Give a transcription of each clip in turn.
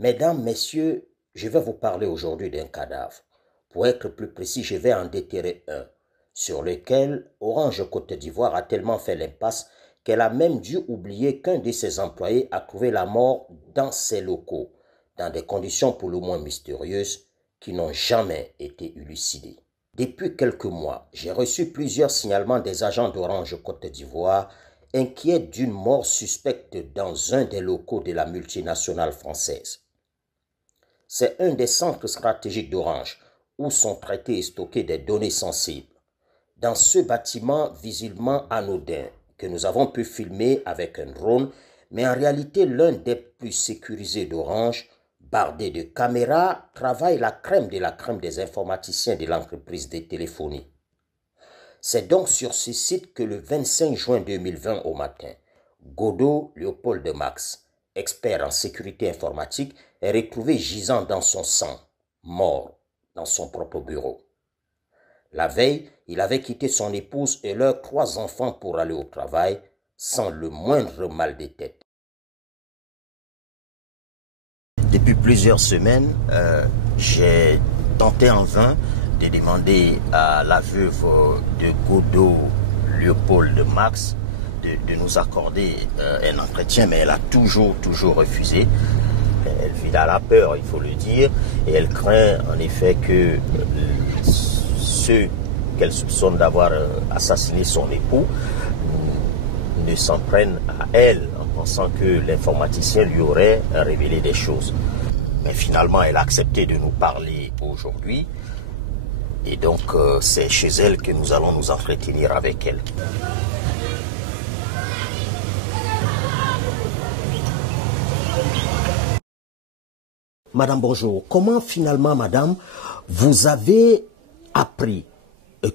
Mesdames, Messieurs, je vais vous parler aujourd'hui d'un cadavre. Pour être plus précis, je vais en déterrer un, sur lequel Orange Côte d'Ivoire a tellement fait l'impasse qu'elle a même dû oublier qu'un de ses employés a trouvé la mort dans ses locaux, dans des conditions pour le moins mystérieuses qui n'ont jamais été élucidées. Depuis quelques mois, j'ai reçu plusieurs signalements des agents d'Orange Côte d'Ivoire inquiets d'une mort suspecte dans un des locaux de la multinationale française. C'est un des centres stratégiques d'Orange où sont traitées et stockées des données sensibles. Dans ce bâtiment visiblement anodin que nous avons pu filmer avec un drone, mais en réalité l'un des plus sécurisés d'Orange, bardé de caméras, travaille la crème de la crème des informaticiens de l'entreprise de téléphonie. C'est donc sur ce site que le 25 juin 2020 au matin, Godot Léopold de Max, expert en sécurité informatique, est retrouvé gisant dans son sang, mort, dans son propre bureau. La veille, il avait quitté son épouse et leurs 3 enfants pour aller au travail, sans le moindre mal de tête. Depuis plusieurs semaines, j'ai tenté en vain de demander à la veuve de Godot Léopold de Max de nous accorder un entretien, mais elle a toujours refusé. Elle vit dans la peur, il faut le dire, et elle craint en effet que ceux qu'elle soupçonne d'avoir assassiné son époux ne s'en prennent à elle en pensant que l'informaticien lui aurait révélé des choses. Mais finalement, elle a accepté de nous parler aujourd'hui. Et donc, c'est chez elle que nous allons nous entretenir avec elle. Madame, bonjour. Comment finalement, madame, vous avez appris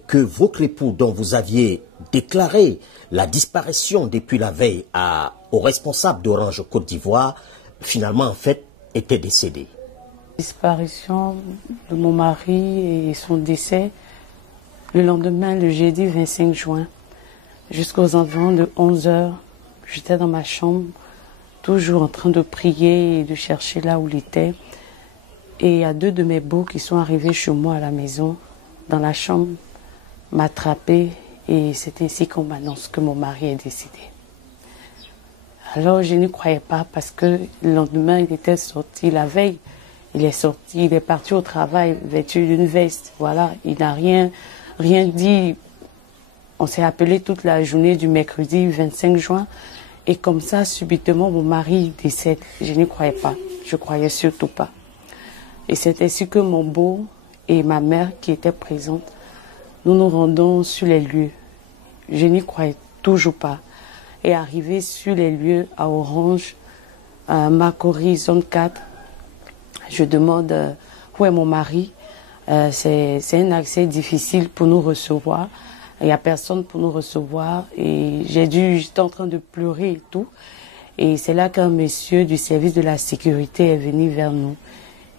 que votre époux, dont vous aviez déclaré la disparition depuis la veille au responsable d'Orange Côte d'Ivoire, finalement, en fait, était décédé? Disparition de mon mari et son décès le lendemain, le jeudi 25 juin, jusqu'aux environs de 11 h. J'étais dans ma chambre, toujours en train de prier et de chercher là où il était. Et il y a 2 de mes beaux qui sont arrivés chez moi à la maison, dans la chambre, m'attraper, et c'est ainsi qu'on m'annonce que mon mari est décédé. Alors je ne croyais pas parce que le lendemain, il était sorti la veille. Il est sorti, il est parti au travail vêtu d'une veste. Voilà, il n'a rien dit. On s'est appelé toute la journée du mercredi 25 juin. Et comme ça, subitement, mon mari décède. Je n'y croyais pas. Je croyais surtout pas. Et c'est ainsi que mon beau et ma mère qui étaient présentes, nous nous rendons sur les lieux. Je n'y croyais toujours pas. Et arrivé sur les lieux à Orange, à Macquarie, zone 4, je demande où est mon mari. C'est un accès difficile pour nous recevoir. Il n'y a personne pour nous recevoir. Et j'étais en train de pleurer et tout. Et c'est là qu'un monsieur du service de la sécurité est venu vers nous.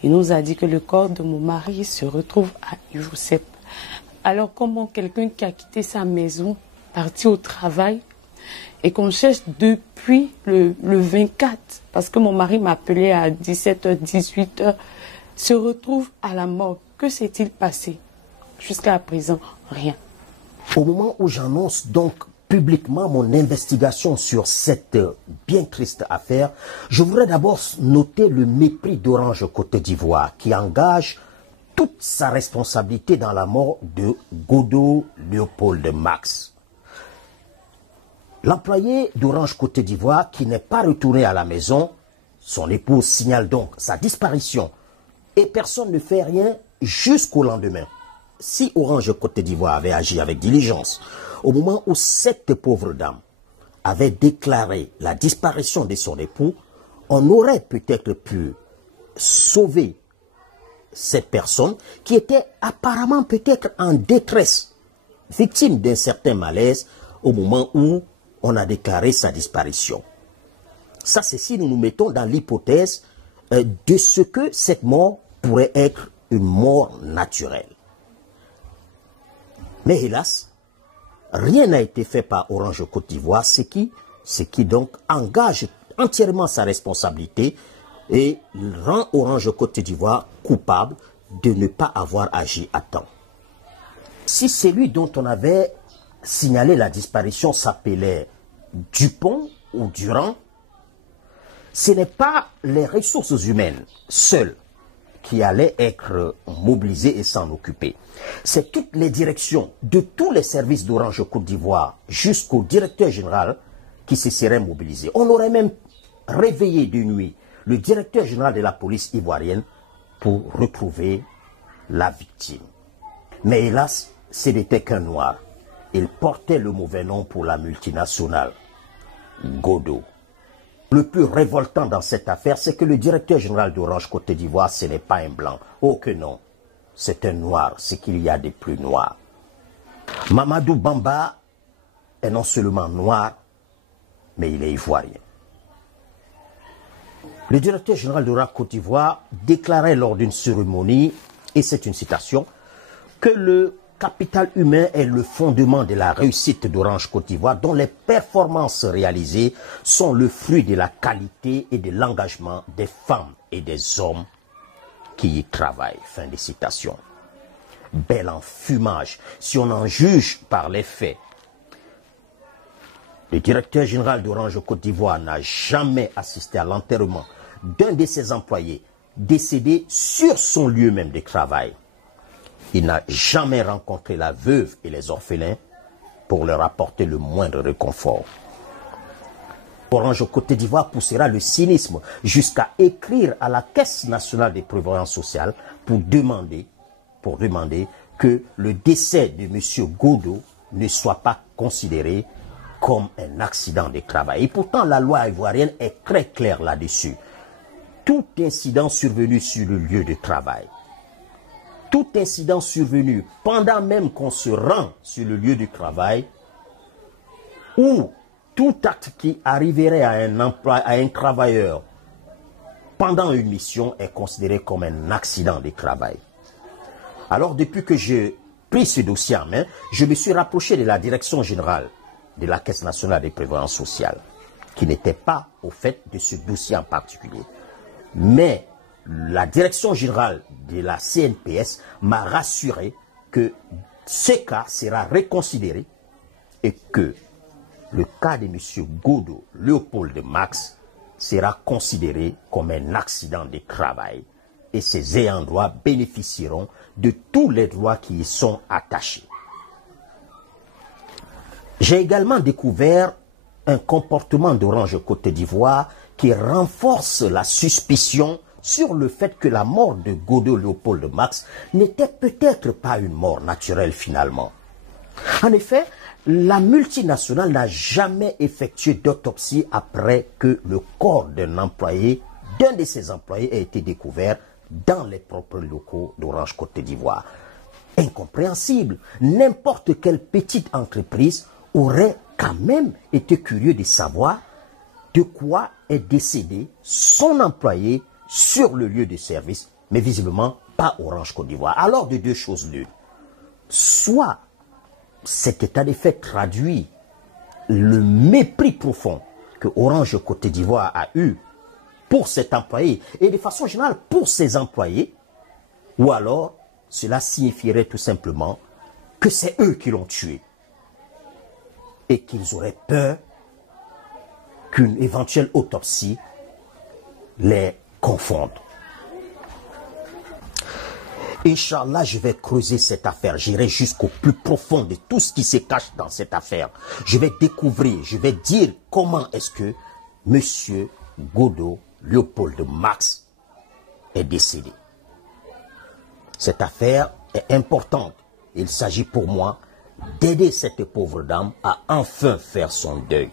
Il nous a dit que le corps de mon mari se retrouve à Ivosep. Alors comment quelqu'un qui a quitté sa maison, parti au travail, et qu'on cherche depuis le 24, parce que mon mari m'appelait à 17 h, 18 h, se retrouve à la mort. Que s'est-il passé? Jusqu'à présent, rien. Au moment où j'annonce donc publiquement mon investigation sur cette bien triste affaire, je voudrais d'abord noter le mépris d'Orange Côte d'Ivoire qui engage toute sa responsabilité dans la mort de Godot Léopold de Max. L'employé d'Orange Côte d'Ivoire qui n'est pas retourné à la maison, son épouse signale donc sa disparition et personne ne fait rien jusqu'au lendemain. Si Orange Côte d'Ivoire avait agi avec diligence au moment où cette pauvre dame avait déclaré la disparition de son époux, on aurait peut-être pu sauver cette personne qui était apparemment peut-être en détresse, victime d'un certain malaise au moment où on a déclaré sa disparition. Ça, c'est si nous nous mettons dans l'hypothèse de ce que cette mort pourrait être une mort naturelle. Mais hélas, rien n'a été fait par Orange Côte d'Ivoire, ce qui donc engage entièrement sa responsabilité et rend Orange Côte d'Ivoire coupable de ne pas avoir agi à temps. Si celui dont on avait signalé la disparition s'appelait Dupont ou Durand, ce n'est pas les ressources humaines seules qui allaient être mobilisées et s'en occuper. C'est toutes les directions de tous les services d'Orange Côte d'Ivoire jusqu'au directeur général qui se seraient mobilisés. On aurait même réveillé de nuit le directeur général de la police ivoirienne pour retrouver la victime. Mais hélas, ce n'était qu'un noir. Il portait le mauvais nom pour la multinationale, Godot. Le plus révoltant dans cette affaire, c'est que le directeur général d'Orange Côte d'Ivoire, ce n'est pas un blanc. Oh que non, c'est un noir, ce qu'il y a de plus noir. Mamadou Bamba est non seulement noir, mais il est ivoirien. Le directeur général d'Orange Côte d'Ivoire déclarait lors d'une cérémonie, et c'est une citation, que le capital humain est le fondement de la réussite d'Orange Côte d'Ivoire, dont les performances réalisées sont le fruit de la qualité et de l'engagement des femmes et des hommes qui y travaillent. Fin de citation. Bel enfumage, si on en juge par les faits. Le directeur général d'Orange Côte d'Ivoire n'a jamais assisté à l'enterrement d'un de ses employés décédé sur son lieu même de travail. Il n'a jamais rencontré la veuve et les orphelins pour leur apporter le moindre réconfort. Orange Côte d'Ivoire poussera le cynisme jusqu'à écrire à la Caisse nationale de prévoyance sociale pour demander que le décès de M. Godot ne soit pas considéré comme un accident de travail. Et pourtant, la loi ivoirienne est très claire là-dessus. Tout incident survenu sur le lieu de travail, tout incident survenu pendant même qu'on se rend sur le lieu du travail, ou tout acte qui arriverait à un travailleur pendant une mission est considéré comme un accident de travail. Alors, depuis que j'ai pris ce dossier en main, je me suis rapproché de la direction générale de la Caisse nationale de prévoyance sociale, qui n'était pas au fait de ce dossier en particulier. Mais la direction générale de la CNPS m'a rassuré que ce cas sera reconsidéré et que le cas de M. Godot Léopold Max sera considéré comme un accident de travail et ses ayants droit bénéficieront de tous les droits qui y sont attachés. J'ai également découvert un comportement d'Orange Côte d'Ivoire qui renforce la suspicion sur le fait que la mort de Godot Léopold Max n'était peut-être pas une mort naturelle finalement. En effet, la multinationale n'a jamais effectué d'autopsie après que le corps d'un de ses employés ait été découvert dans les propres locaux d'Orange Côte d'Ivoire. Incompréhensible, n'importe quelle petite entreprise aurait quand même été curieux de savoir de quoi est décédé son employé sur le lieu de service, mais visiblement pas Orange Côte d'Ivoire. Alors de deux choses l'une. Soit cet état de fait traduit le mépris profond que Orange Côte d'Ivoire a eu pour cet employé et de façon générale pour ses employés, ou alors cela signifierait tout simplement que c'est eux qui l'ont tué et qu'ils auraient peur qu'une éventuelle autopsie les confonde. Inch'Allah, je vais creuser cette affaire. J'irai jusqu'au plus profond de tout ce qui se cache dans cette affaire. Je vais découvrir, je vais dire comment est-ce que M. Godot Léopold Max est décédé. Cette affaire est importante. Il s'agit pour moi d'aider cette pauvre dame à enfin faire son deuil.